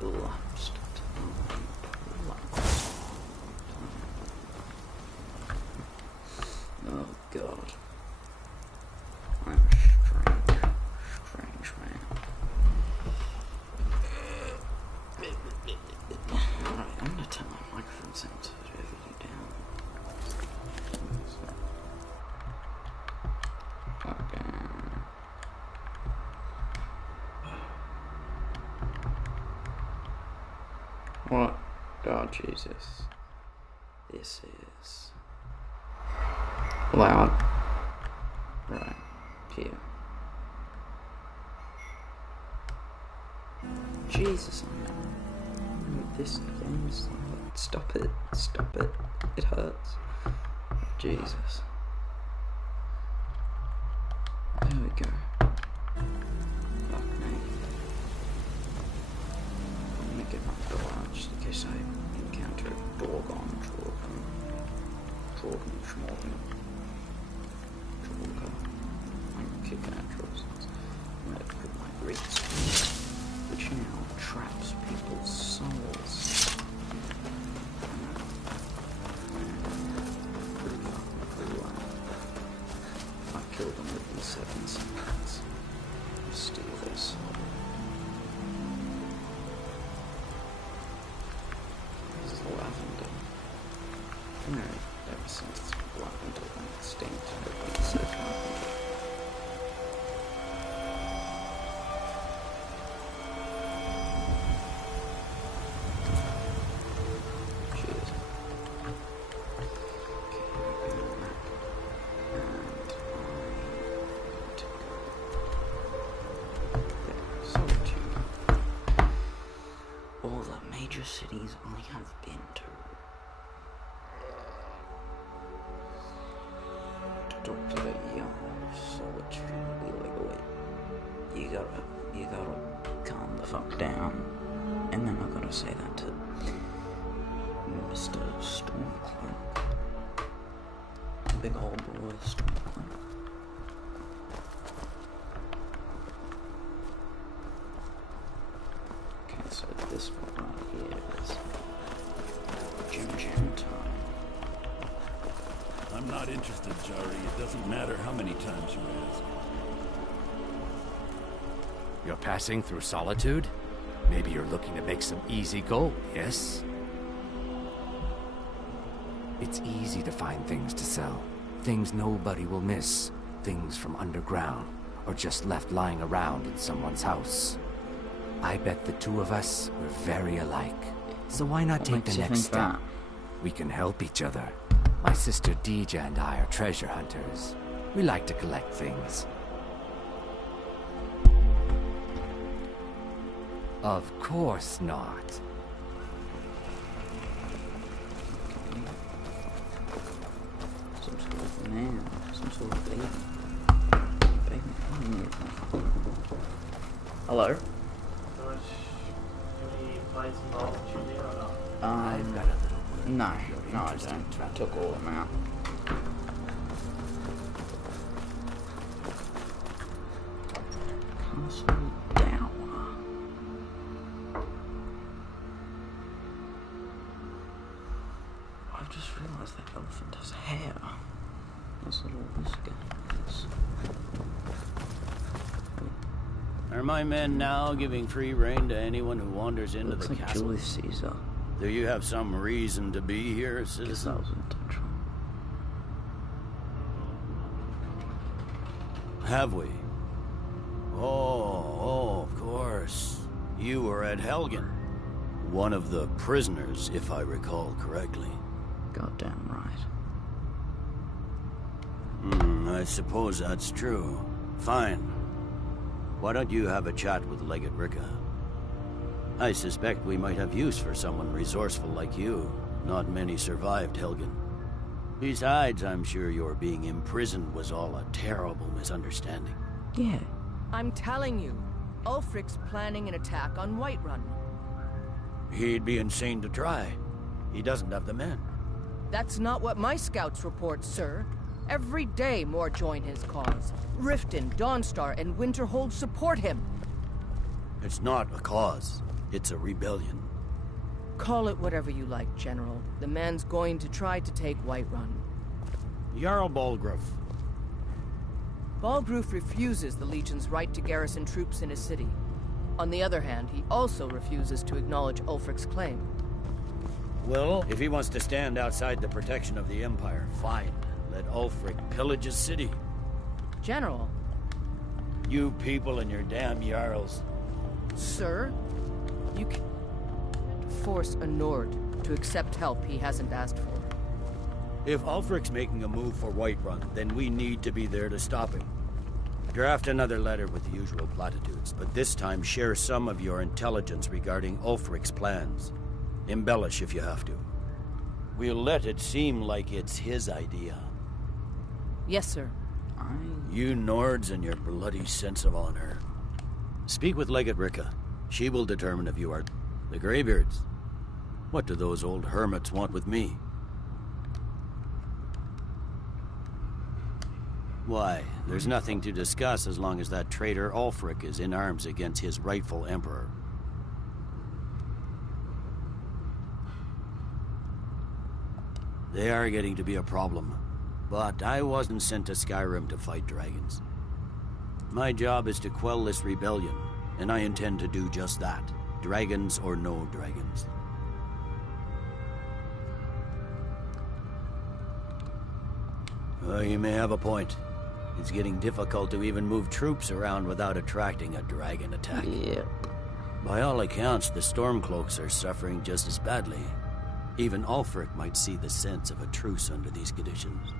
Oh god. I'm a strange man. Alright, I'm gonna turn my microphone sensitivity down. Okay. What? Oh, Jesus. This is loud. Right. Here. Jesus, I know. This game's loud. Stop it. Stop it. It hurts. Jesus. There we go. Fuck me. I'm gonna get my door out just in case I encounter a Dorgon, Dragon, Schmorgan, Draga. I'm kicking out Trojans. I'm gonna put my great speed, which now traps people's souls. Pretty fucking cool. If I kill them within 7 seconds, I'll steal their soul. This is lavender. Alright, ever since it's lavender and extinct, I've been so lavender. Cheers. Okay, open the map. And I need to go there. Solitude. All the major cities I have been to. Talk to the young solitude and be like, wait, you gotta calm the fuck down. And then I gotta say that to Mr. Stormcloak. Big old boy Stormcloak. Okay, so this one right here is Jim time. I'm not interested, Jari. It doesn't matter how many times you ask. You're passing through Solitude? Maybe you're looking to make some easy gold, yes? It's easy to find things to sell. Things nobody will miss. Things from underground, or just left lying around in someone's house. I bet the two of us were very alike. So why not take the next step? We can help each other. My sister Deja and I are treasure hunters. We like to collect things. Of course not. Some sort of man, some sort of baby. Hello? I've got a little word. No, I don't. I took all of them out. Castle Dower. I've just realised that elephant has hair. This little whisker. Are my men now giving free rein to anyone who wanders into the like castle? Julius Caesar. Do you have some reason to be here, Guess that citizen? was intentional. Have we? Oh, of course. You were at Helgen. One of the prisoners, if I recall correctly. Goddamn right. I suppose that's true. Fine. Why don't you have a chat with Legate Ricka? I suspect we might have use for someone resourceful like you. Not many survived Helgen. Besides, I'm sure your being imprisoned was all a terrible misunderstanding. Yeah. I'm telling you, Ulfric's planning an attack on Whiterun. He'd be insane to try. He doesn't have the men. That's not what my scouts report, sir. Every day more join his cause. Riften, Dawnstar, and Winterhold support him. It's not a cause. It's a rebellion. Call it whatever you like, General. The man's going to try to take Whiterun. Jarl Balgruuf. Balgruuf refuses the Legion's right to garrison troops in his city. On the other hand, he also refuses to acknowledge Ulfric's claim. Well, if he wants to stand outside the protection of the Empire, fine. Let Ulfric pillage his city. General. You people and your damn Jarls. Sir? You can't force a Nord to accept help he hasn't asked for. If Ulfric's making a move for Whiterun, then we need to be there to stop him. Draft another letter with the usual platitudes, but this time share some of your intelligence regarding Ulfric's plans. Embellish if you have to. We'll let it seem like it's his idea. Yes, sir. You Nords and your bloody sense of honor. Speak with Legate Ricka. She will determine if you are the Greybeards. What do those old hermits want with me? Why, there's nothing to discuss as long as that traitor Ulfric is in arms against his rightful emperor. They are getting to be a problem. But I wasn't sent to Skyrim to fight dragons. My job is to quell this rebellion, and I intend to do just that. Dragons or no dragons. You may have a point. It's getting difficult to even move troops around without attracting a dragon attack. Yep. By all accounts, the Stormcloaks are suffering just as badly. Even Ulfric might see the sense of a truce under these conditions.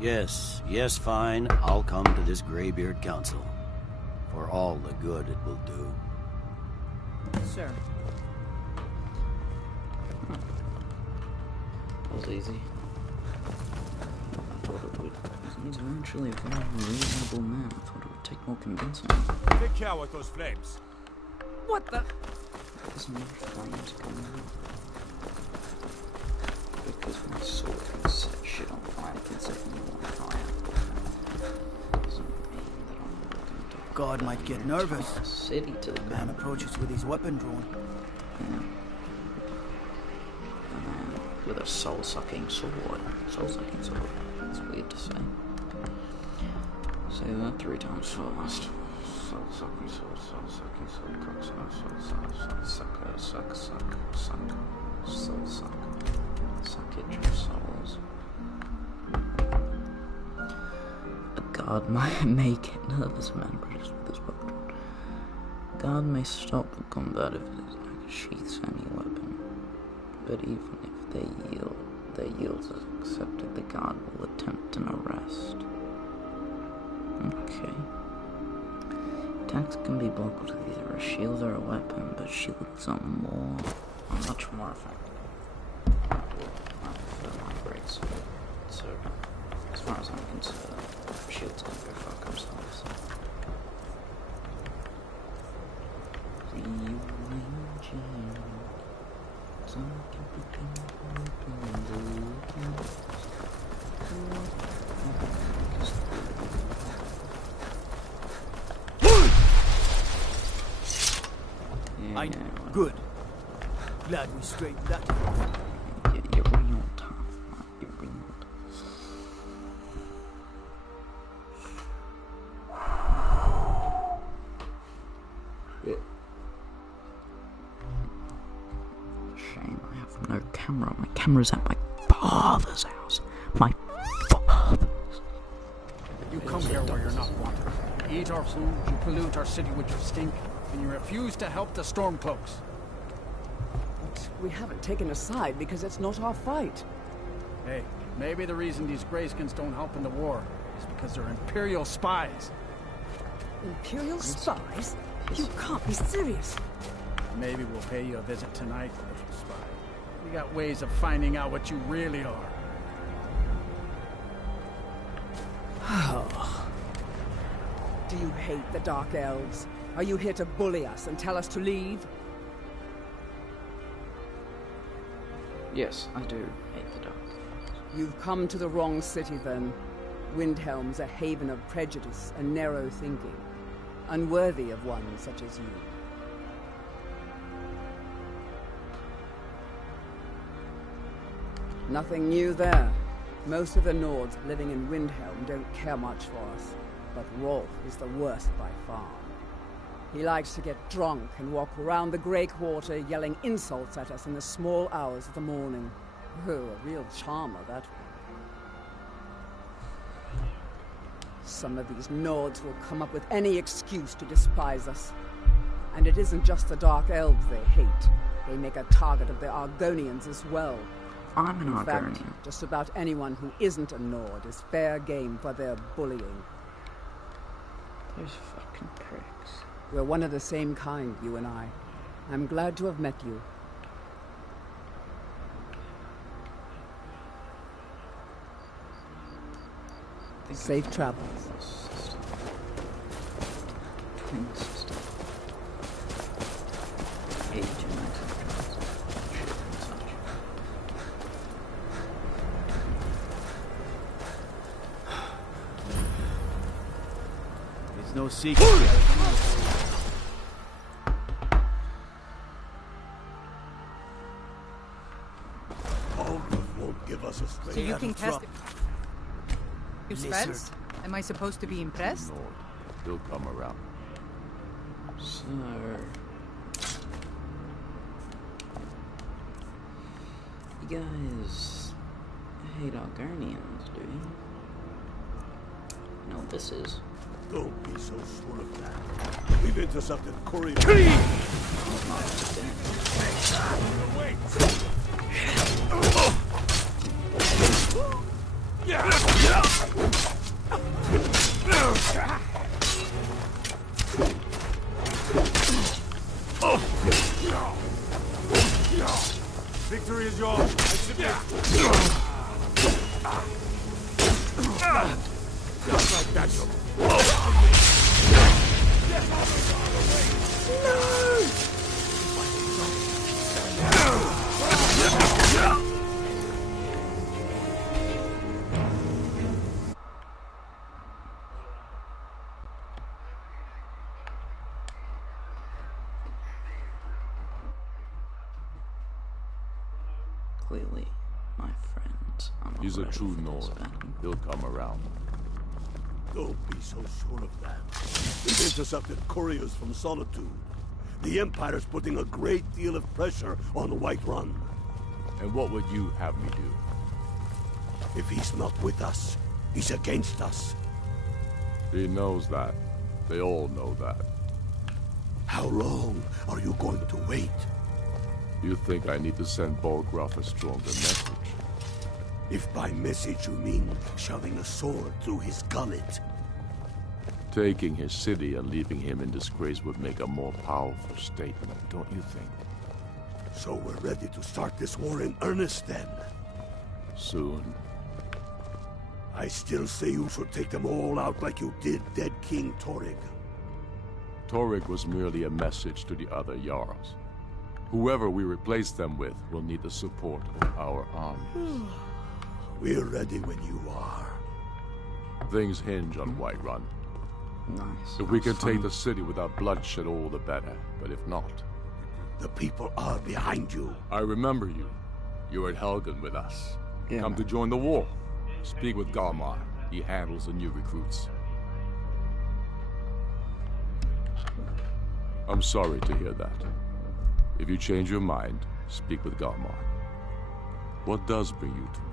Yes, fine. I'll come to this Greybeard Council. For all the good it will do. Sir. That was easy. I thought it would. He's eventually a very reasonable man. I thought it would take more convincing. Take care with those flames. What the? There's no flames coming out. Because my sword can set shit on fire, it can set me on fire. Doesn't mean that I'm not going to... God might get nervous. City to the Man approaches with his weapon drawn. Yeah. And then with a soul-sucking sword. Soul-sucking sword. It's weird to say. Say that 3 times fast. Soul-sucking sword, soul-sucking sword, cocksucker, soul-sucker, suck, soul-suck. Suckage of souls. A guard may get nervous, man, British with his weapon. A guard may stop the combat if it sheaths any weapon. But even if their yield is accepted, the guard will attempt an arrest. Okay. Attacks can be blocked with either a shield or a weapon, but shields are much more effective. So, as far as I'm concerned, shields can go fuck themselves. I know. Good. Glad we straightened that. You're real tough, man. You're real tough. Shit. Shame I have no camera. My camera's at my father's house. My father's. You come here where you're not wanted. You eat our food, you pollute our city with your stink, and you refuse to help the Stormcloaks. But we haven't taken a side because it's not our fight. Hey, maybe the reason these Greyskins don't help in the war is because they're Imperial spies. Imperial spies? You can't be serious. Maybe we'll pay you a visit tonight, little spy. We got ways of finding out what you really are. Do you hate the Dark Elves? Are you here to bully us and tell us to leave? Yes, I do hate the dark. You've come to the wrong city then. Windhelm's a haven of prejudice and narrow thinking. unworthy of one such as you. Nothing new there. Most of the Nords living in Windhelm don't care much for us, but Rolf is the worst by far. He likes to get drunk and walk around the Grey Quarter yelling insults at us in the small hours of the morning. Oh, a real charmer, that one. Some of these Nords will come up with any excuse to despise us. And it isn't just the Dark Elves they hate. They make a target of the Argonians as well. I'm an In Argonian. fact, just about anyone who isn't a Nord is fair game for their bullying. Those fucking pricks. We're one of the same kind, you and I. I'm glad to have met you. Safe travels. Twin sister. Age United Trust. Shit and such. It's no secret. Aldrich won't give us a straight So you can answer. cast new spells? Am I supposed to be impressed? Lord, he'll come around. So... You guys hate Argonians, do you? You know what this is? Don't be so sure of that. We've intercepted courier. Victory is yours. I submit. Just like that. Clearly, my friend. I'm not He's a ready true for this Nord. battle. He'll come around. Don't be so sure of that. We've intercepted couriers from Solitude. The Empire's putting a great deal of pressure on the Whiterun. And what would you have me do? If he's not with us, he's against us. He knows that. They all know that. How long are you going to wait? You think I need to send Bolgraf a stronger message? If by message you mean shoving a sword through his gullet. Taking his city and leaving him in disgrace would make a more powerful statement, don't you think? So we're ready to start this war in earnest then? Soon. I still say you should take them all out like you did dead King Torrig. Torrig was merely a message to the other Jarls. Whoever we replace them with will need the support of our armies. We're ready when you are. Things hinge on Whiterun. Nice. If we can take the city without bloodshed, all the better. But if not... The people are behind you. I remember you. You were at Helgen with us. Yeah, Come man. to join the war. Speak with Galmar. He handles the new recruits. I'm sorry to hear that. If you change your mind, speak with Galmar. What does bring you to me?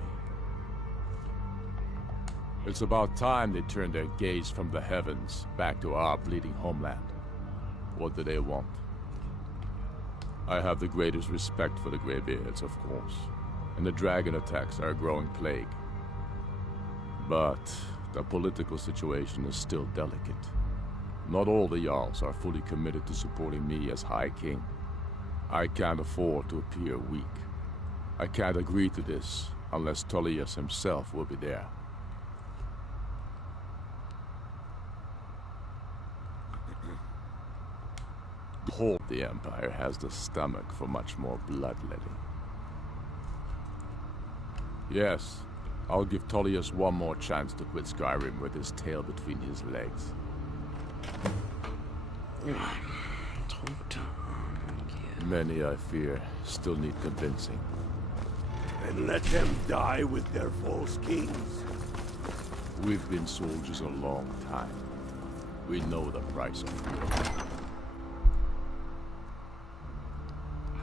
It's about time they turned their gaze from the heavens back to our bleeding homeland. What do they want? I have the greatest respect for the Greybeards, of course, and the dragon attacks are a growing plague. But the political situation is still delicate. Not all the Jarls are fully committed to supporting me as High King. I can't afford to appear weak. I can't agree to this unless Tullius himself will be there. Behold, the Empire has the stomach for much more bloodletting. Yes, I'll give Tullius one more chance to quit Skyrim with his tail between his legs. Many, I fear, still need convincing. And let them die with their false kings. We've been soldiers a long time. We know the price of war.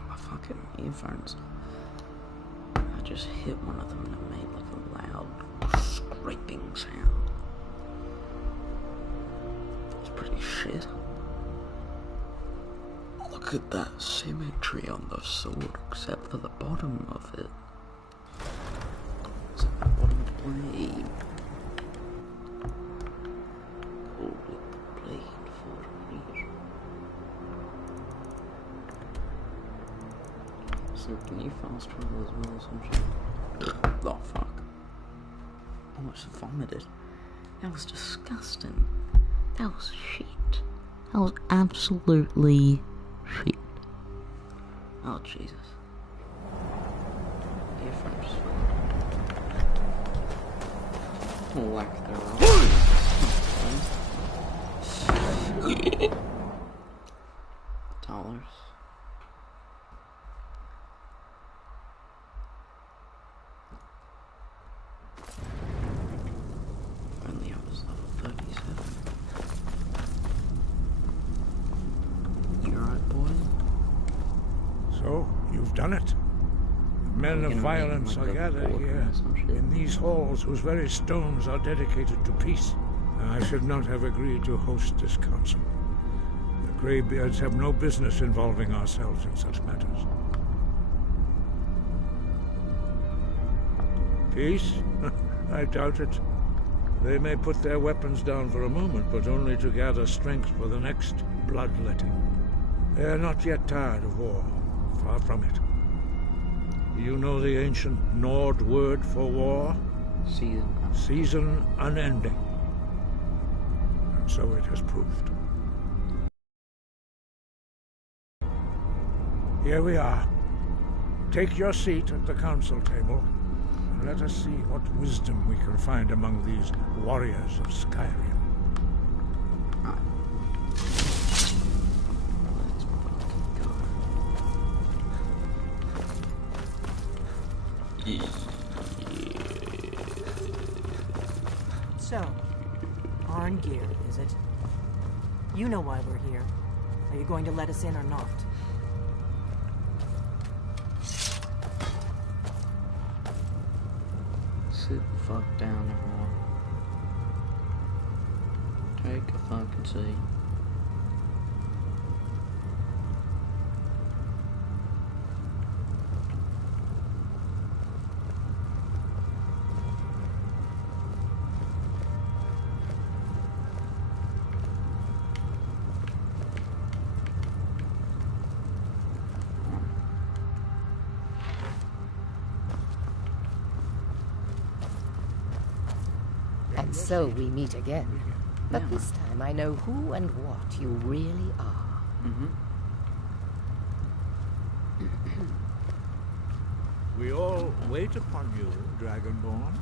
My fucking earphones. I just hit one of them and it made like a loud scraping sound. That's pretty shit. Look at that symmetry on the sword, except for the bottom of it. Except the bottom blade. Cool blade for a reason. So can you fast travel as well or some shit? Oh fuck. Almost vomited. That was disgusting. That was shit. That was absolutely shit. Oh Jesus. Earphones. Whack their $. Only I was level 37. You alright, boy? So, you've done it. Men of violence are gathered here, in these halls whose very stones are dedicated to peace. I should not have agreed to host this council. The Greybeards have no business involving ourselves in such matters. Peace? I doubt it. They may put their weapons down for a moment, but only to gather strength for the next bloodletting. They are not yet tired of war. Far from it. You know the ancient Nord word for war? Season. Season unending. And so it has proved. Here we are. Take your seat at the council table, and let us see what wisdom we can find among these warriors of Skyrim. So, Arngeir, is it? You know why we're here. Are you going to let us in or not? Sit the fuck down, everyone. Take a fucking seat. And so we meet again. But this time I know who and what you really are. We all wait upon you, Dragonborn.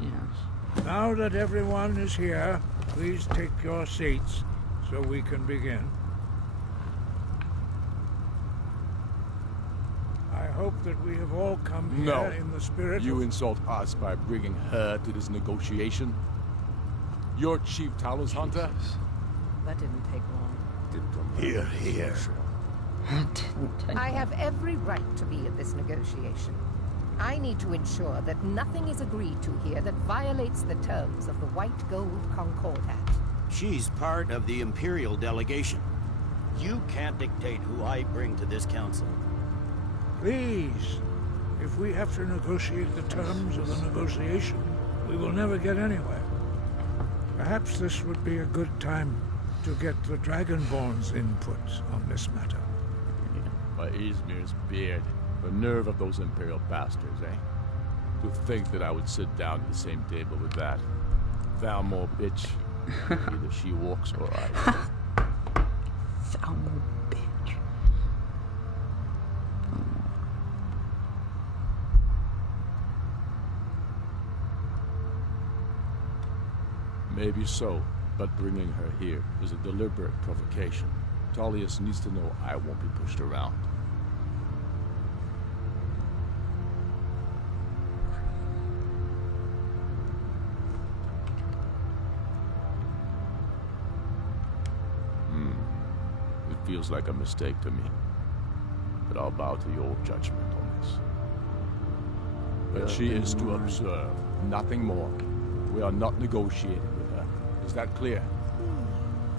Yes. Now that everyone is here, please take your seats so we can begin. I hope that we have all come here in the spirit You insult us by bringing her to this negotiation? You're Chief Talos Hunter? That didn't take long. Here, here. I have every right to be at this negotiation. I need to ensure that nothing is agreed to here that violates the terms of the White Gold Concordat. She's part of the Imperial delegation. You can't dictate who I bring to this council. Please, if we have to negotiate the terms of the negotiation, we will never get anywhere. Perhaps this would be a good time to get the Dragonborn's input on this matter. By Izmir's beard, the nerve of those Imperial bastards, eh? To think that I would sit down at the same table with that. Thalmor bitch. Either she walks or I will. Thalmor bitch. Maybe so, But bringing her here is a deliberate provocation. Tullius needs to know I won't be pushed around. It feels like a mistake to me. But I'll bow to your judgment on this. But she is to observe, nothing more. We are not negotiating with her. Is that clear?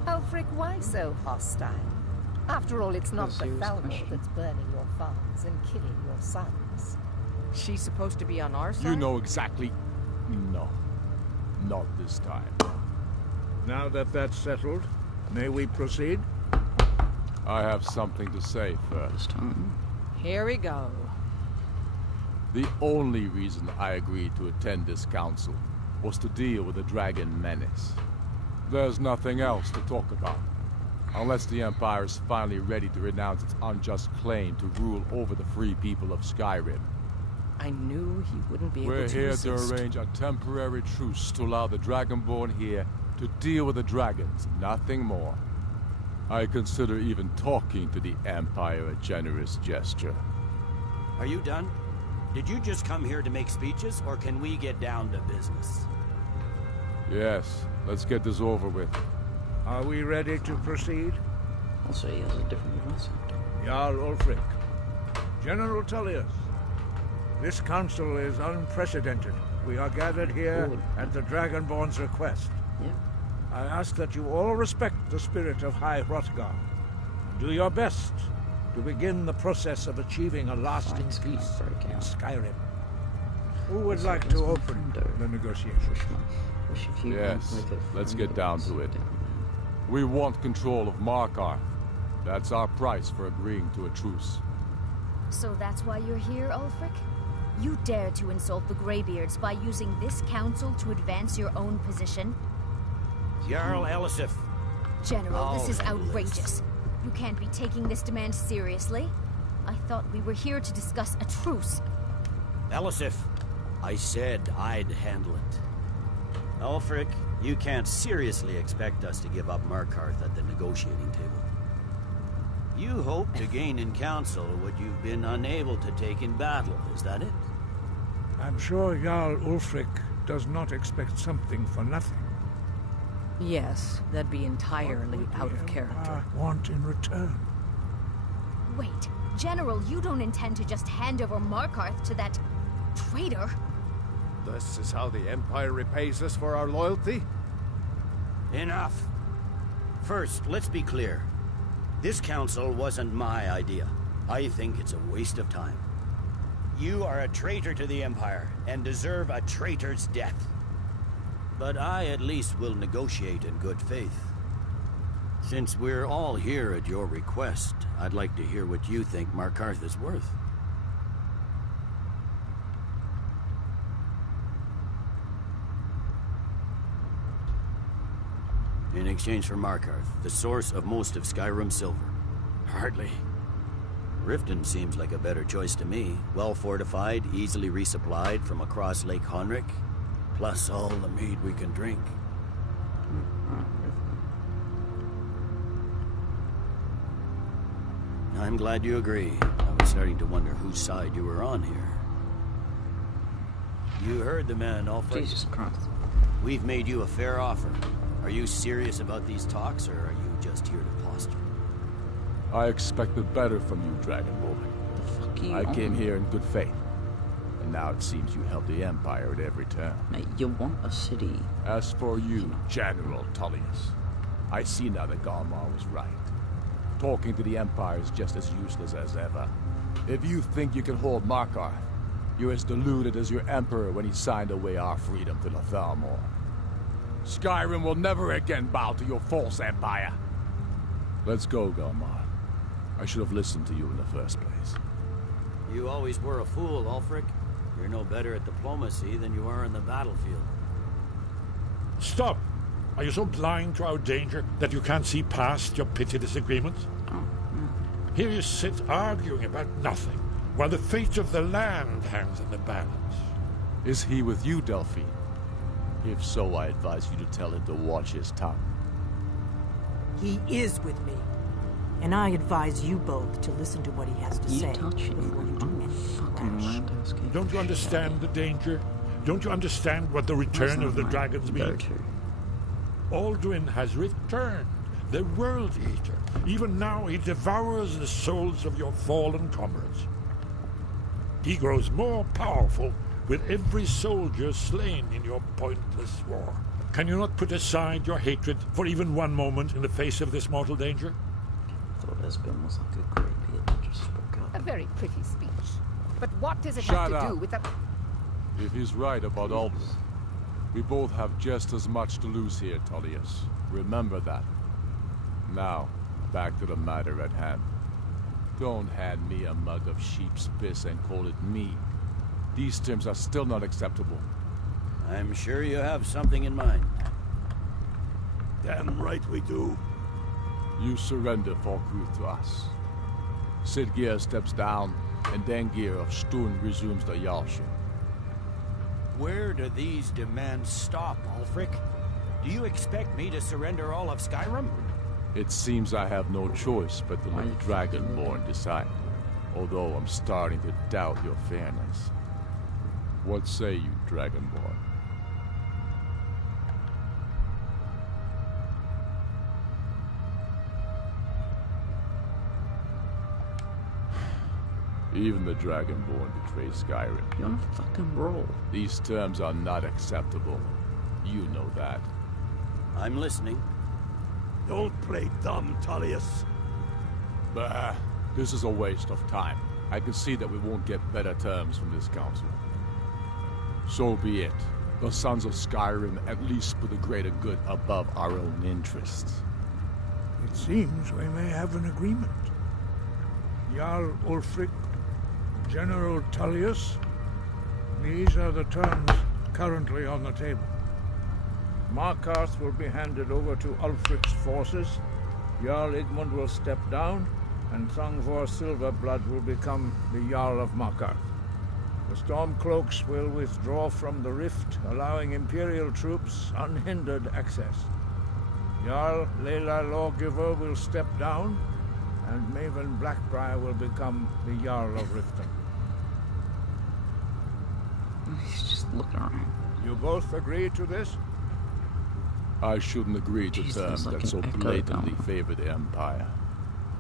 Ulfric, why so hostile? After all, it's not the Thalmor that's burning your farms and killing your sons. She's supposed to be on our side? You know exactly... No. Not this time. Now that that's settled, may we proceed? I have something to say first. Here we go. The only reason I agreed to attend this council was to deal with the dragon menace. There's nothing else to talk about. Unless the Empire is finally ready to renounce its unjust claim to rule over the free people of Skyrim. I knew he wouldn't be able to resist. We're here to arrange a temporary truce to allow the Dragonborn here to deal with the dragons, nothing more. I consider even talking to the Empire a generous gesture. Are you done? Did you just come here to make speeches, or can we get down to business? Yes, let's get this over with. Are we ready to proceed? Also, he has a different voice. Jarl Ulfric. General Tullius. This council is unprecedented. We are gathered here at the Dragonborn's request. Yeah. I ask that you all respect the spirit of High Hrothgar. Do your best to begin the process of achieving a lasting peace in Skyrim. Who would like to open the negotiations? Yes, let's get down to it. We want control of Markarth. That's our price for agreeing to a truce. So that's why you're here, Ulfric? You dare to insult the Greybeards by using this council to advance your own position? Jarl Elisif. General, this is outrageous. You can't be taking this demand seriously. I thought we were here to discuss a truce. Elisif, I said I'd handle it. Ulfric, you can't seriously expect us to give up Markarth at the negotiating table. You hope to gain in council what you've been unable to take in battle, is that it? I'm sure Jarl Ulfric does not expect something for nothing. Yes, that'd be entirely out of character. Want in return? Wait, General, you don't intend to just hand over Markarth to that traitor? This is how the Empire repays us for our loyalty? Enough. First, let's be clear. This council wasn't my idea. I think it's a waste of time. You are a traitor to the Empire, and deserve a traitor's death. But I at least will negotiate in good faith. Since we're all here at your request, I'd like to hear what you think Markarth is worth. In exchange for Markarth, the source of most of Skyrim's silver. Hardly. Riften seems like a better choice to me. Well fortified, easily resupplied from across Lake Honric, plus all the mead we can drink. I'm glad you agree. I was starting to wonder whose side you were on here. You heard the man, Ulfric. Jesus Christ. We've made you a fair offer. Are you serious about these talks, or are you just here to posture? I expected better from you, Dragonborn. The fuck you I came here in good faith. And now it seems you help the Empire at every turn. Mate, you want a city. As for you, General Tullius, I see now that Galmar was right. Talking to the Empire is just as useless as ever. If you think you can hold Markarth, you're as deluded as your Emperor when he signed away our freedom to the Thalmor. Skyrim will never again bow to your false empire. Let's go, Galmar. I should have listened to you in the first place. You always were a fool, Ulfric. You're no better at diplomacy than you are in the battlefield. Stop! Are you so blind to our danger that you can't see past your petty disagreements? Here you sit arguing about nothing, while the fate of the land hangs in the balance. Is he with you, Delphine? If so, I advise you to tell him to watch his tongue. He is with me. And I advise you both to listen to what he has to say before you do anything rash. Don't you understand the danger? Don't you understand what the return of the dragons means? Alduin has returned, the World Eater. Even now he devours the souls of your fallen comrades. He grows more powerful with every soldier slain in your pointless war. Can you not put aside your hatred for even one moment in the face of this mortal danger? I thought Esbjorn was like a greybeard that just spoke up. A very pretty speech. But what does it Shut have to up. do with the... If he's right about Alduin, we both have just as much to lose here, Tullius. Remember that. Now, back to the matter at hand. Don't hand me a mug of sheep's piss and call it mead. These terms are still not acceptable. I'm sure you have something in mind. Damn right we do. You surrender Falkruth to us. Sidgeir steps down, and Dengir of Stun resumes the Jarlship. Where do these demands stop, Ulfric? Do you expect me to surrender all of Skyrim? It seems I have no choice but to let the Dragonborn decide, although I'm starting to doubt your fairness. What say you, Dragonborn? Even the Dragonborn betray Skyrim. You're on a fucking roll. These terms are not acceptable. You know that. I'm listening. Don't play dumb, Tullius. Bah, this is a waste of time. I can see that we won't get better terms from this council. So be it. The Sons of Skyrim at least put the greater good above our own interests. It seems we may have an agreement. Jarl Ulfric, General Tullius, these are the terms currently on the table. Markarth will be handed over to Ulfric's forces, Jarl Igmund will step down, and Thongvor Silverblood will become the Jarl of Markarth. The Stormcloaks will withdraw from the rift, allowing Imperial troops unhindered access. Jarl Layla Lawgiver will step down, and Maven Blackbriar will become the Jarl of Riften. He's just looking around. You both agree to this? I shouldn't agree to terms that so blatantly favor the Empire.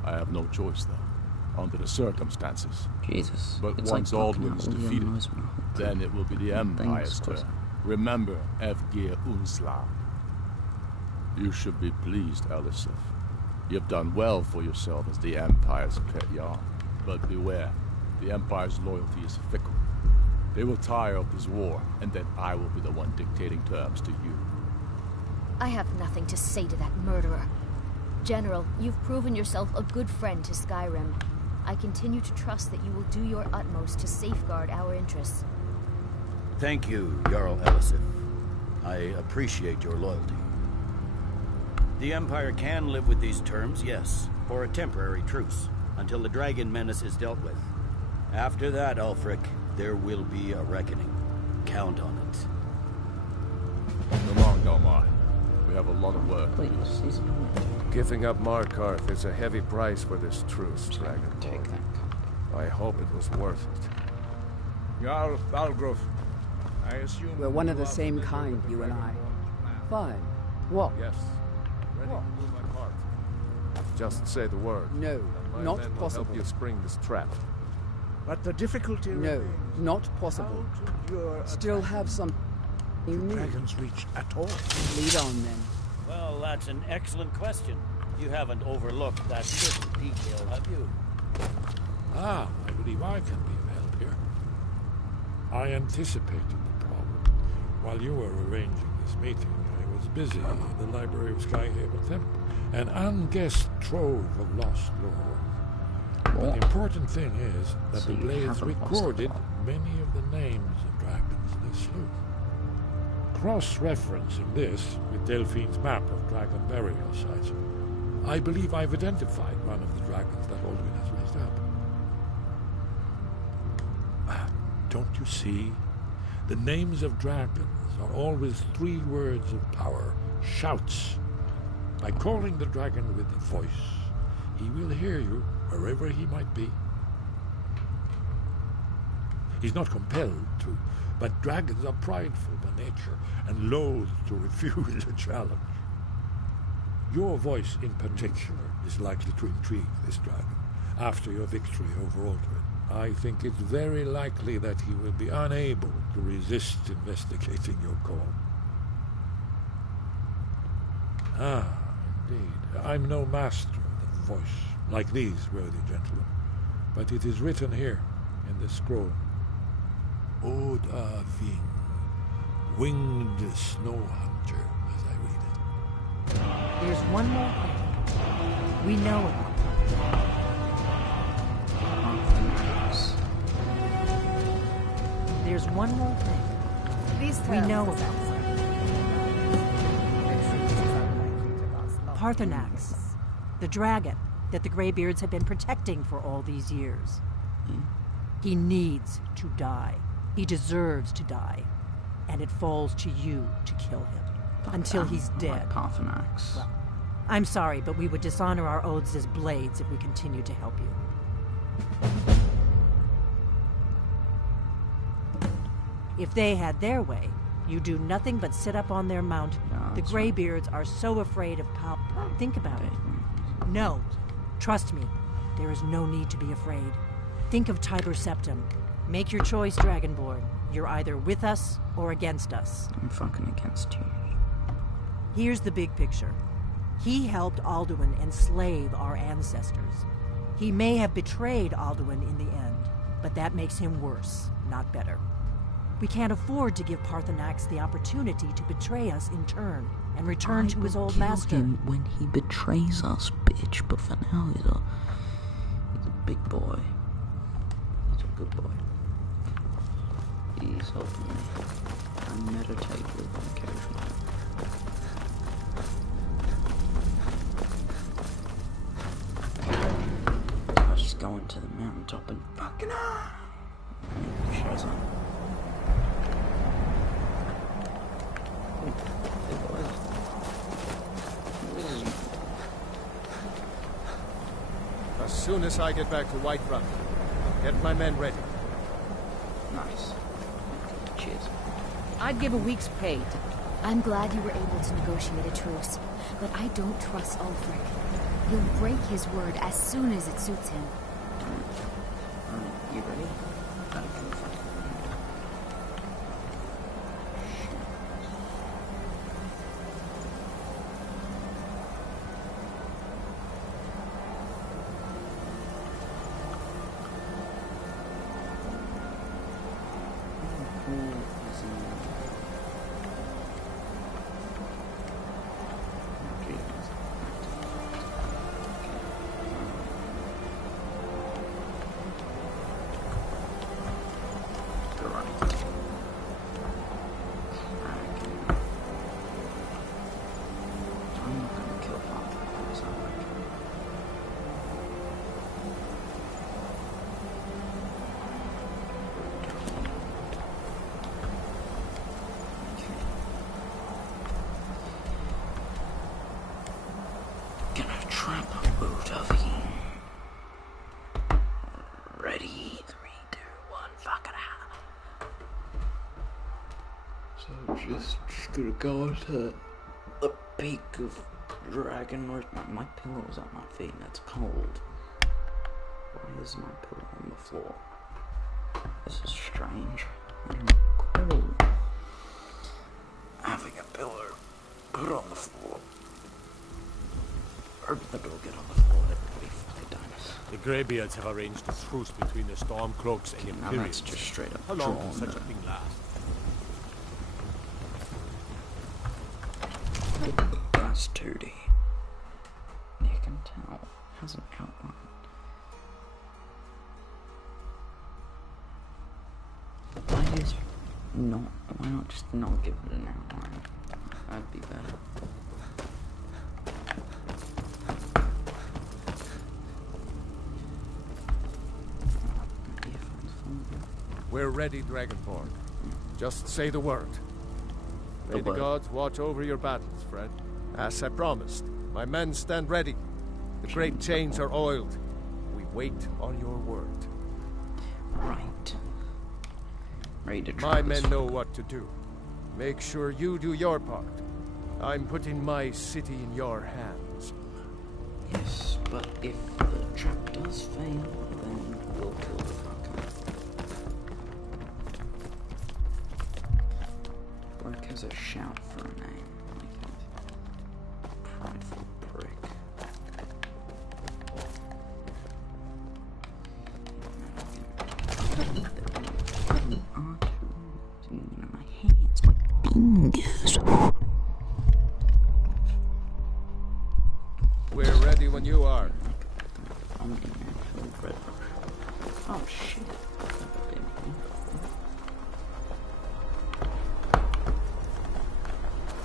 I have no choice, though, under the circumstances. Jesus. But it's once like Alduin is defeated, then it will be the Empire's turn. Remember, Evgir Unsla. You should be pleased, Elisif. You've done well for yourself as the Empire's pet Jarl. But beware, the Empire's loyalty is fickle. They will tire of this war, and then I will be the one dictating terms to you. I have nothing to say to that murderer. General, you've proven yourself a good friend to Skyrim. I continue to trust that you will do your utmost to safeguard our interests. Thank you, Jarl Elisif. I appreciate your loyalty. The Empire can live with these terms, yes, for a temporary truce, until the dragon menace is dealt with. After that, Ulfric, there will be a reckoning. Count on it. Come on, Galmar. We have a lot of work. Please, Giving up Markarth is a heavy price for this truce, Dragon. Take that. I hope it was worth it. Jarl Balgruf, I assume... We're one of the same kind, you and I. Fine. What? Yes. Ready to do my part. Just say the word. No, and not my men will possible. help you spring this trap. But the difficulty No, remains. not possible. Still have some... You need. Dragons reach at all. Lead on, then. Well, that's an excellent question. You haven't overlooked that little detail, have you? Ah, I believe I can be of help here. I anticipated the problem. While you were arranging this meeting, I was busy in the library of Skyhaven Temple, an unguessed trove of lost lore. But the important thing is that So the you blades haven't lost recorded it all. many of the names of dragons they slew. Cross-referencing this with Delphine's map of dragon burial sites, I believe I've identified one of the dragons that Alduin has raised up. Don't you see? The names of dragons are always 3 words of power, shouts. By calling the dragon with a voice, he will hear you wherever he might be. He's not compelled to, but dragons are prideful by nature and loath to refuse a challenge. Your voice in particular is likely to intrigue this dragon after your victory over Aldrin. I think it's very likely that he will be unable to resist investigating your call. Ah, indeed. I'm no master of the voice, like these worthy gentlemen, but it is written here in the scroll. Oda Ving, winged snow hunter, as I read it. There's one more thing. We know about There's one more thing. We know about Parthenax, the dragon that the Greybeards have been protecting for all these years. He needs to die. He deserves to die. And it falls to you to kill him. Until he's dead. Like Parthenax. Well, I'm sorry, but we would dishonor our oaths as blades if we continued to help you. If they had their way, you do nothing but sit up on their mountain. The Greybeards are so afraid of power. Think about it. No. Trust me. There is no need to be afraid. Think of Tiber Septim. Make your choice, Dragonborn. You're either with us or against us. I'm fucking against you. Here's the big picture. He helped Alduin enslave our ancestors. He may have betrayed Alduin in the end, but that makes him worse, not better. We can't afford to give Parthenax the opportunity to betray us in turn and return to his old master. Him when he betrays us, bitch. But for now, he's a big boy. He's a good boy. He's helping me. I meditate with him occasionally. I just go into the mountaintop and fucking shows up. As soon as I get back to Whiterun, get my men ready. Nice. Cheers. I'd give a week's pay. I'm glad you were able to negotiate a truce, but I don't trust Ulfric. He'll break his word as soon as it suits him. You ready? Ready? 3, 2, 1, fuck it out. So just gonna go to the peak of Dragon. My pillow's at my feet and it's cold. Why is my pillow on the floor? This is strange. I'm cold. Having a pillow put on the floor. Open the door, get on the floor, everybody fucking dies. The Greybeards have arranged a truce between the Stormcloaks and Imperials. Now that's just straight up How long can such a thing last? That's 2D. You can tell. It has an outline. Why not just not give it an outline? That'd be better. We're ready, Dragonborn. Just say the word. May the gods watch over your battles, friend. As I promised, my men stand ready. The great chains are oiled. We wait on your word. Right. Ready to try. My men know what to do. Make sure you do your part. I'm putting my city in your hands. Yes, but if the trap does fail, then we'll kill the fucker. Bloke has a shout for a name. Like a prideful prick. My hands, my fingers. We're ready when you are. Oh shit.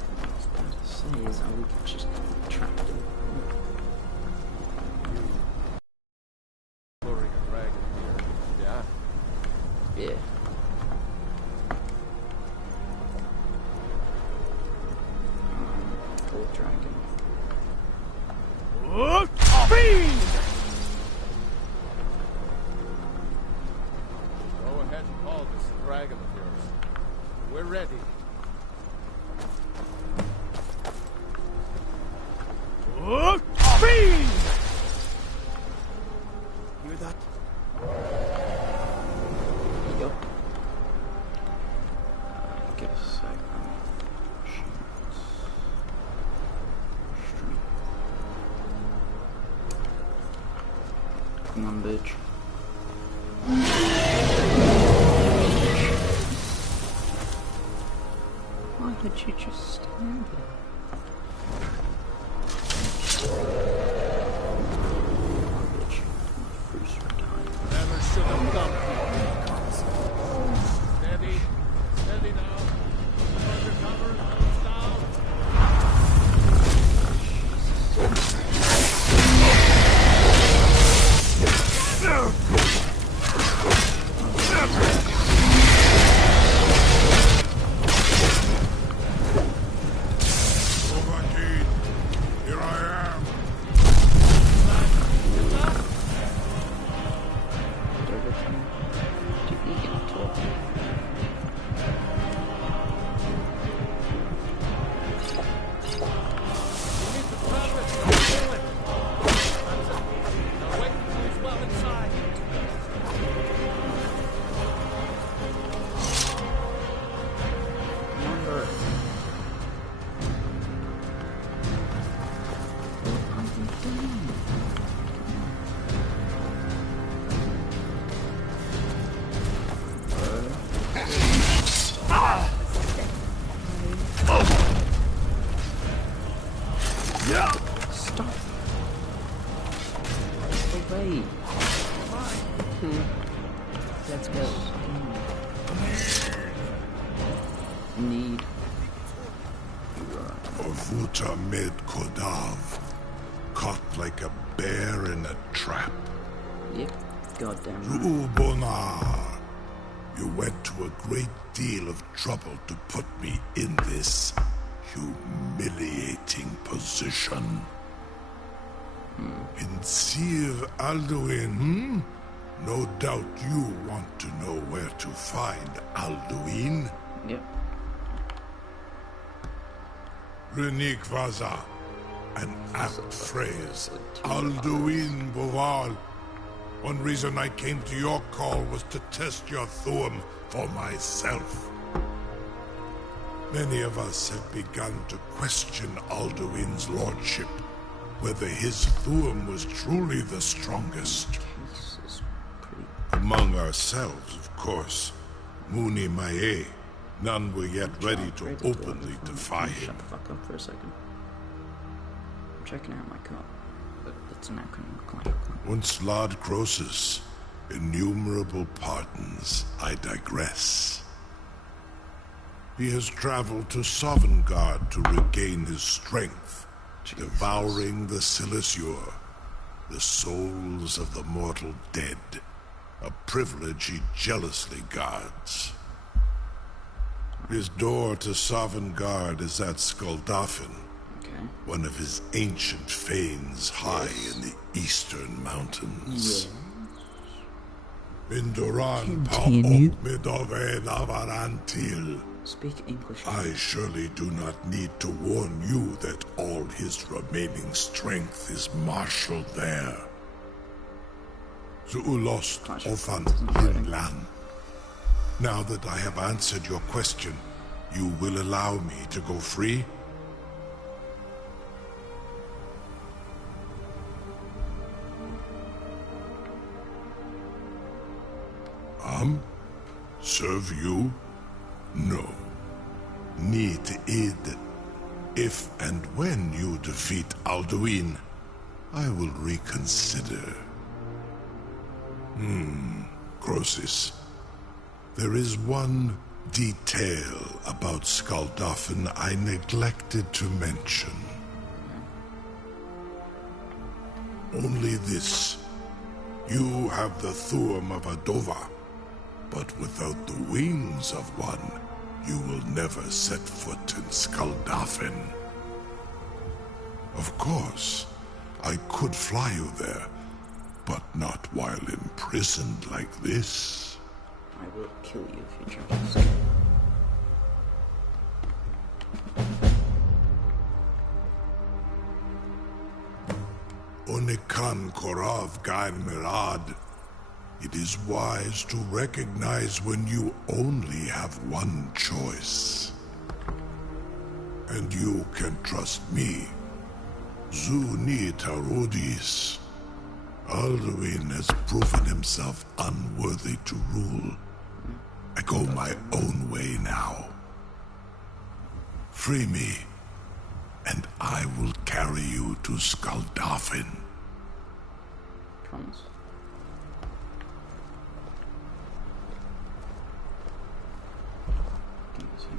What I was about to say is we could just trap them. Luring a dragon here. Yeah? Yeah. Old dragon. Fiend! Go ahead and call this dragon of yours. We're ready. Fiend! Hear that? Yup. Give us a sec. Come on, bitch. Why did you just stand there? Bitch. Fruits are dying. Never should have come here. Steady. Steady now. Undercover, nose down. Here I am. Stop. Away. Let's go. Need. Ovuta med Kodav. Caught like a bear in a trap. Yep. Goddamn. Rubonar. You went to a great deal of trouble to put me in this humiliating position. In Sir Alduin, No doubt you want to know where to find Alduin. Yep. Renik Vaza, an apt phrase. Alduin Boval. One reason I came to your call was to test your Thuum for myself. Many of us have begun to question Alduin's lordship, whether his Thuum was truly the strongest. Among ourselves, of course. Muni Mae. None were yet ready to openly defy him. Shut the fuck up for a second. I'm checking out my car. That's an acronym. Once Lord Croesus, innumerable pardons, I digress. He has traveled to Sovngarde to regain his strength, devouring the Silesure, the souls of the mortal dead, a privilege he jealously guards. His door to Sovngarde is at Skuldafn, one of his ancient fanes high in the eastern mountains. Mindoran Continue. Midove Navarantil. Speak English. I surely do not need to warn you that all his remaining strength is marshaled there. Zuulost Ofan Yunlan. Now that I have answered your question, you will allow me to go free? Serve you? No. Need id. If and when you defeat Alduin, I will reconsider. Croesus. There is one detail about Skuldafn I neglected to mention. Only this. You have the Thuum of a Dova, but without the wings of one, you will never set foot in Skuldafn. Of course, I could fly you there, but not while imprisoned like this. I will kill you if you try to escape. Onikan Korav Gain Mirad. It is wise to recognize when you only have one choice. And you can trust me. Zuni Tarudis. Alduin has proven himself unworthy to rule. I go my own way now. Free me, and I will carry you to Skuldafn. Promise.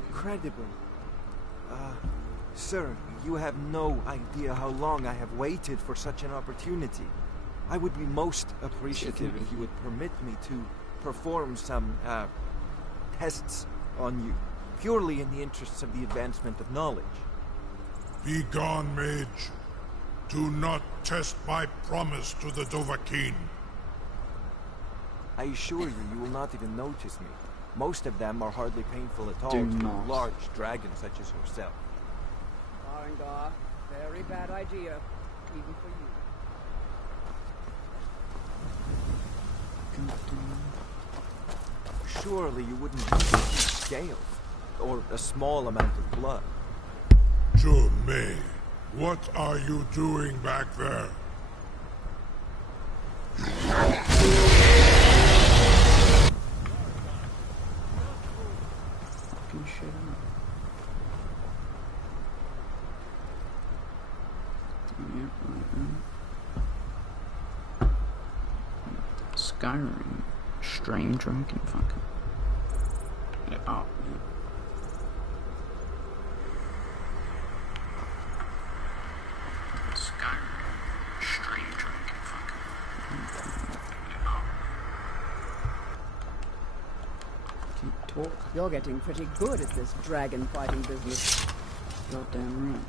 Incredible. Sir, you have no idea how long I have waited for such an opportunity. I would be most appreciative if you would permit me to perform some, tests on you, purely in the interests of the advancement of knowledge. Be gone, mage. Do not test my promise to the Dovahkiin. I assure you, you will not even notice me. Most of them are hardly painful at all Do to not. large dragons such as yourself. Farengar, very bad idea, even for you. Surely you wouldn't use scales, or a small amount of blood. Jumei, what are you doing back there? Fucking shit up. Skyrim. Streamdragon, fucking. Yeah, oh, yeah. Skyrim. Streamdragon, fucking. Keep talk. You're getting pretty good at this dragon fighting business. Goddamn right.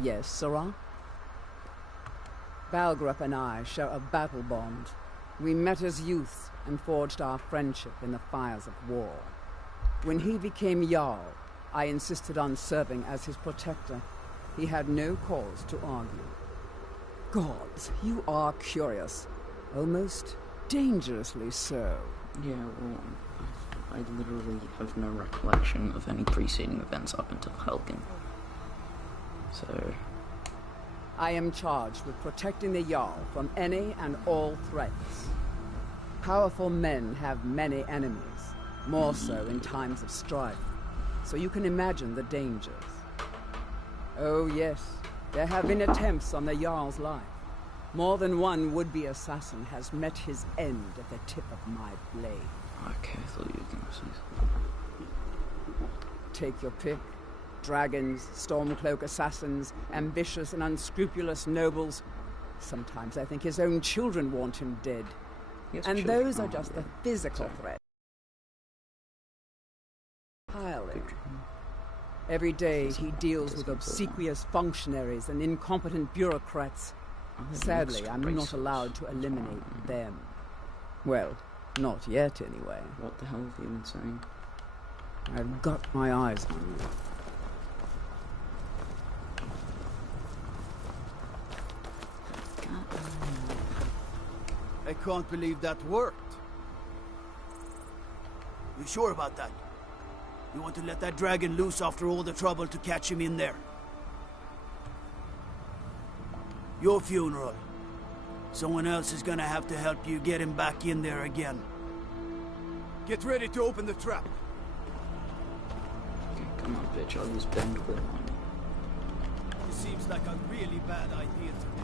Yes, Sarah? Balgrup and I share a battle bond. We met as youth and forged our friendship in the fires of war. When he became Jarl, I insisted on serving as his protector. He had no cause to argue. Gods, you are curious. Almost dangerously so. Yeah, well, I literally have no recollection of any preceding events up until Helgen. So... I am charged with protecting the Jarl from any and all threats. Powerful men have many enemies, more so in times of strife, so you can imagine the dangers. Oh yes, there have been attempts on the Jarl's life. More than one would-be assassin has met his end at the tip of my blade. Okay, I thought you were going to say something. Take your pick. Dragons, Stormcloak assassins, ambitious and unscrupulous nobles. Sometimes I think his own children want him dead. Yes, and children those are are just dead. the physical threats. Highly. Every day he deals with obsequious functionaries and incompetent bureaucrats. Sadly, I'm not allowed to eliminate them. Well, not yet anyway. What the hell have you been saying? I've got my eyes on you. I can't believe that worked. You sure about that? You want to let that dragon loose after all the trouble to catch him in there? Your funeral. Someone else is gonna have to help you get him back in there again. Get ready to open the trap. Okay, come on, bitch. I'll use bend will on you. This seems like a really bad idea to me.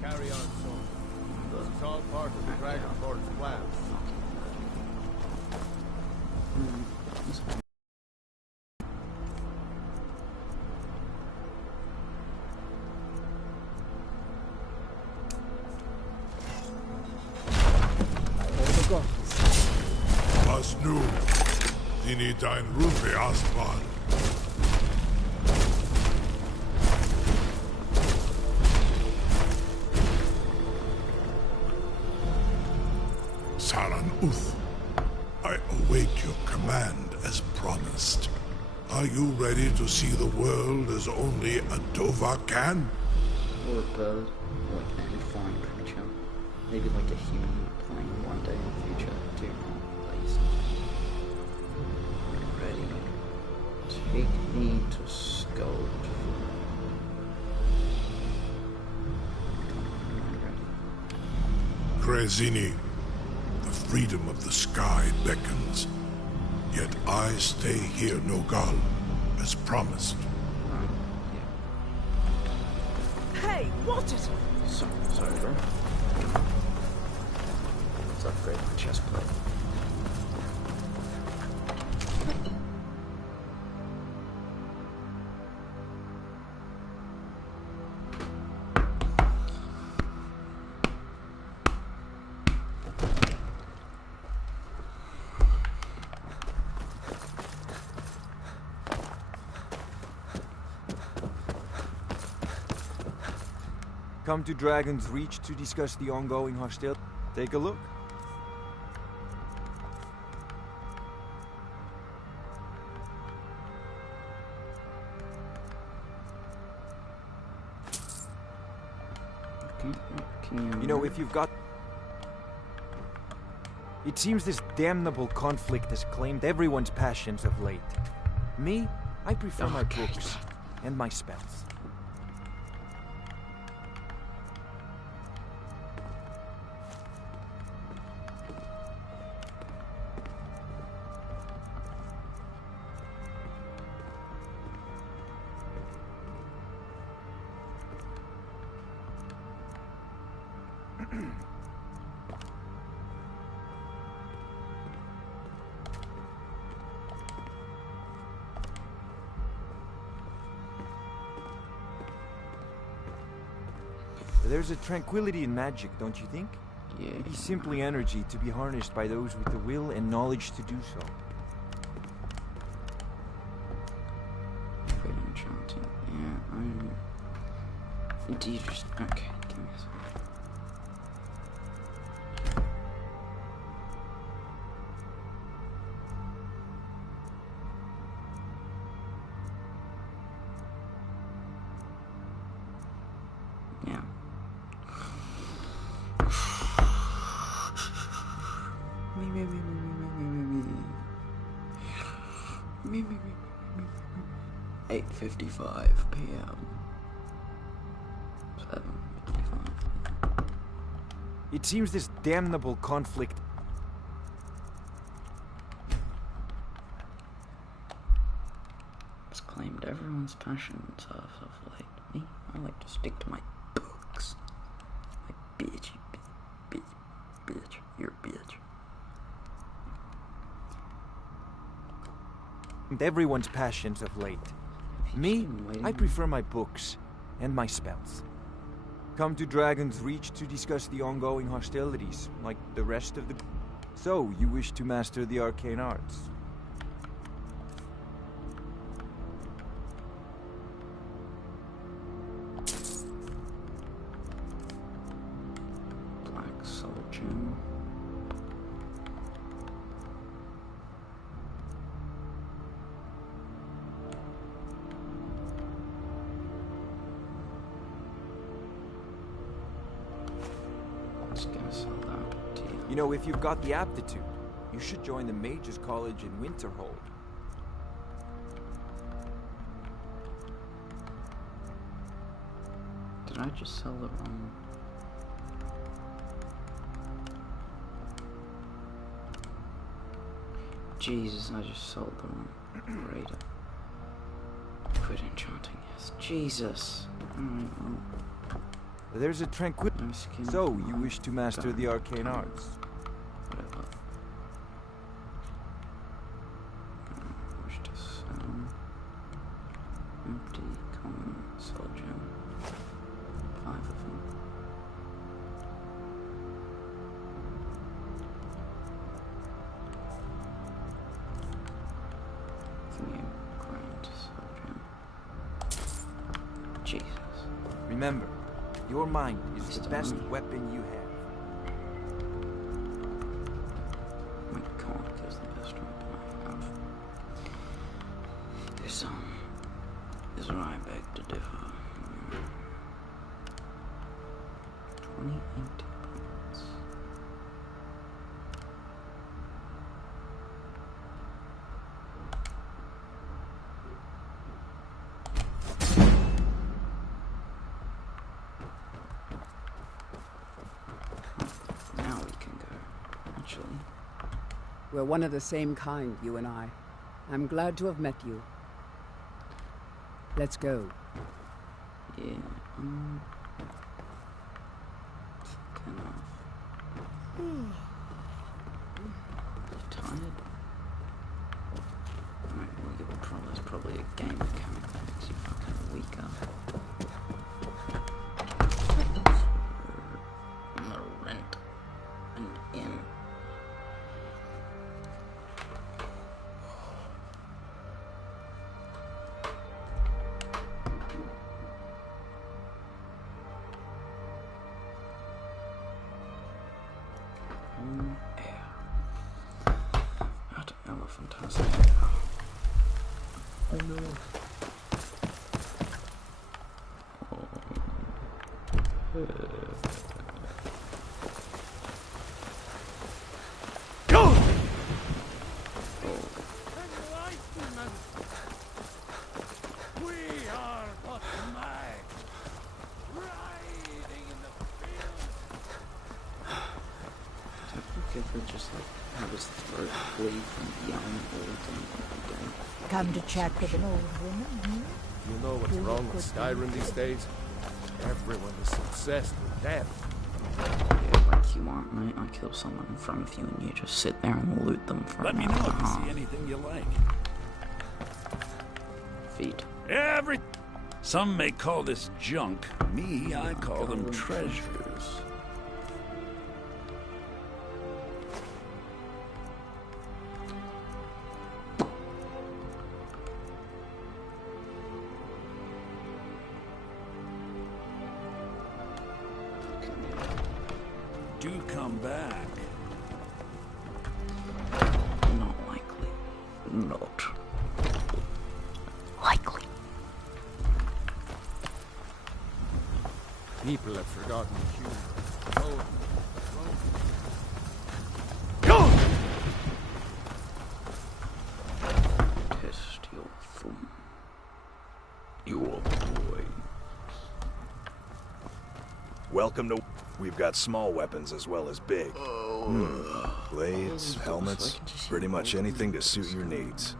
Carry on, soldier. This is all part of the Dragon Lord's plan. Was nu, dini dein Rufe Aspan. Saran Uth, I await your command as promised. Are you ready to see the world as only a Dova can? Or a bird, or like any flying creature. Maybe like a human playing one day in the future. Do not, please. Ready. Take me to Scold. Krezini, the freedom of the sky beckons. Yet I stay here, Nogal, as promised. Hey, what is it? Sorry, bro. Let's upgrade my chest plate. Come to Dragon's Reach to discuss the ongoing hostility. Take a look. You know, if you've got... It seems this damnable conflict has claimed everyone's passions of late. Me, I prefer my books and my spells. There's a tranquility in magic, don't you think? Yeah. It is simply energy to be harnessed by those with the will and knowledge to do so. Great enchanting. Yeah, Indeed, just... Okay, give me a second. Me. 8:55 p.m. 7:55. It seems this damnable conflict... It's claimed everyone's passions of late. Me, I like to stick to my books. My bitch, you're a bitch. Everyone's passions of late. Me, I prefer my books and my spells. Come to Dragon's Reach to discuss the ongoing hostilities, like the rest of the... So, you wish to master the arcane arts? gem. Just gonna sell that to you. You know, if you've got the aptitude, you should join the Mages College in Winterhold. Did I just sell the wrong? Jesus, I just sold the wrong raider. Quit enchanting, yes. Jesus. Alright, well. There's a tranquil. So, you wish to master the arcane arts? Whatever. I wish to sell. Empty, common, soul gem. 5 of them. Can you grind soul gem? Jesus. Remember, your mind is the best weapon you have. My god, is the best weapon I have. Is where I beg to differ. 2080 points. Now we can go, actually. We're one of the same kind, you and I. I'm glad to have met you. Let's go. Yeah, kind of. You tired? Right, well, there's probably a game mechanic that makes you fucking weaker. I'm gonna rent an inn. Air. At Elephantastic. Oh no. Go! We are but mad, riding in the fields. If it just like have his throat bleed from yelling all the time. Come to chat with an old woman, You know what's wrong with Skyrim these days? Everyone is obsessed with death. Yeah, like you aren't, mate. I kill someone in front of you and you just sit there and loot them for Let an me hour know and a if you half. see anything you like. Feet. Some may call this junk. Me, I call them treasures. Do come back. Not likely. Not likely. People have forgotten humor. Go! Test your thumb. Your boy. Welcome to... We've got small weapons as well as big. Blades, helmets, pretty much anything to suit your needs.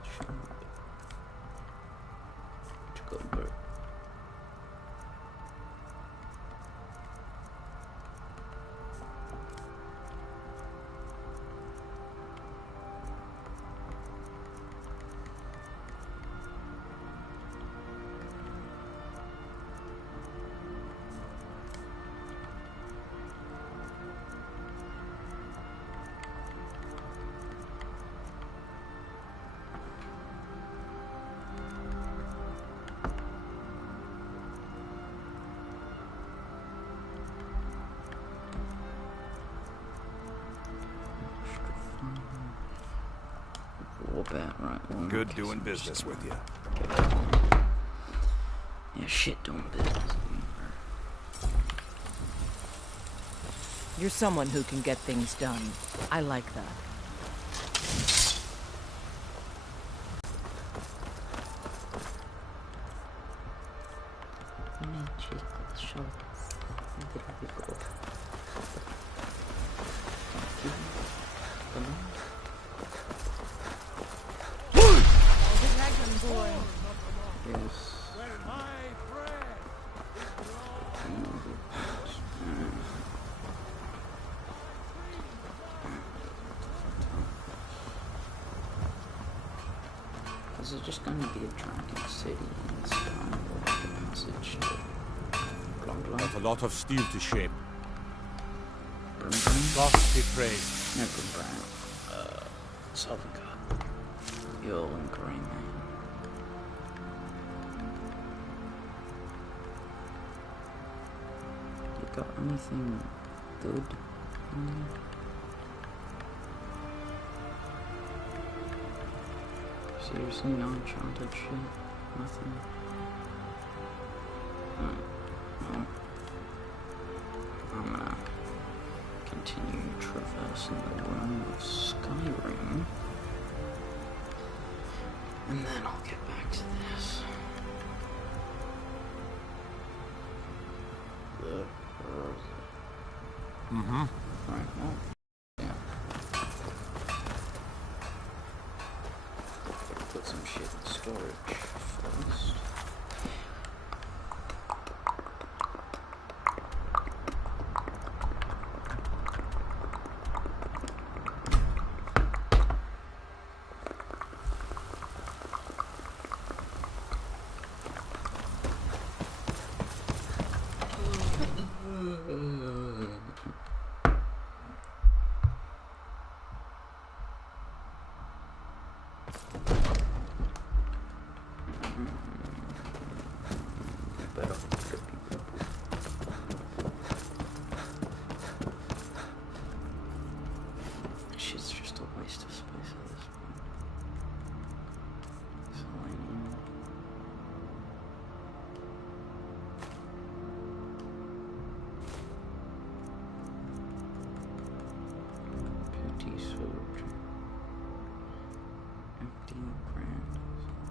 bet, right? Well, good doing business with you. Yeah, shit doing business. You're someone who can get things done. I like that. Is it just going to be a dragon city in this time, or like a passage to Blondland? Got a lot of steel to shape. Lost be praised. No, Brown. Salvika. You're in green, man. You got anything good in there? Seriously, no enchanted shit? Nothing? Well, I'm gonna continue traversing the realm of Skyrim. And then I'll get back to this. Mm-hmm. Right, well, yeah. Put some shit in storage first. Shit's just a waste of space at this point. So I need... Petty soldier. Empty grand soldier.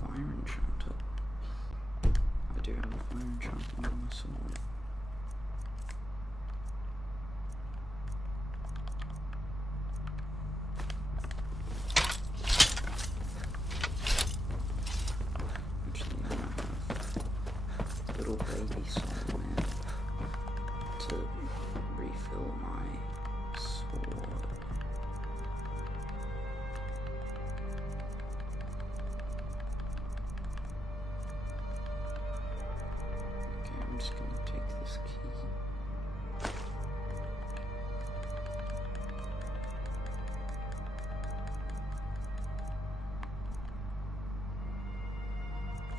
Fire enchanter. I do have a fire enchantment on my sword. Actually, I'm gonna have little baby Solomon to refill my sword. Okay, I'm just gonna take this key.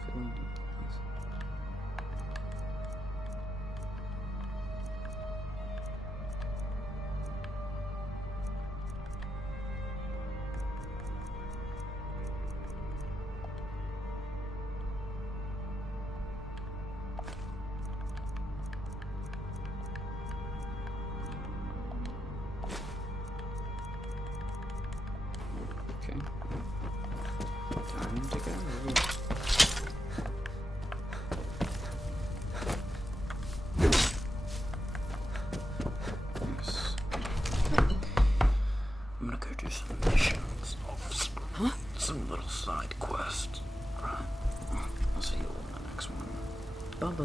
Filling it, yes. Okay. Time to go. Yes. I'm gonna go do some missions. Huh? Some little side quests. Right. I'll see you all in the next one. Bye-bye.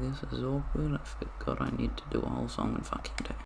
This is awkward. I forgot I need to do a whole song in fucking day.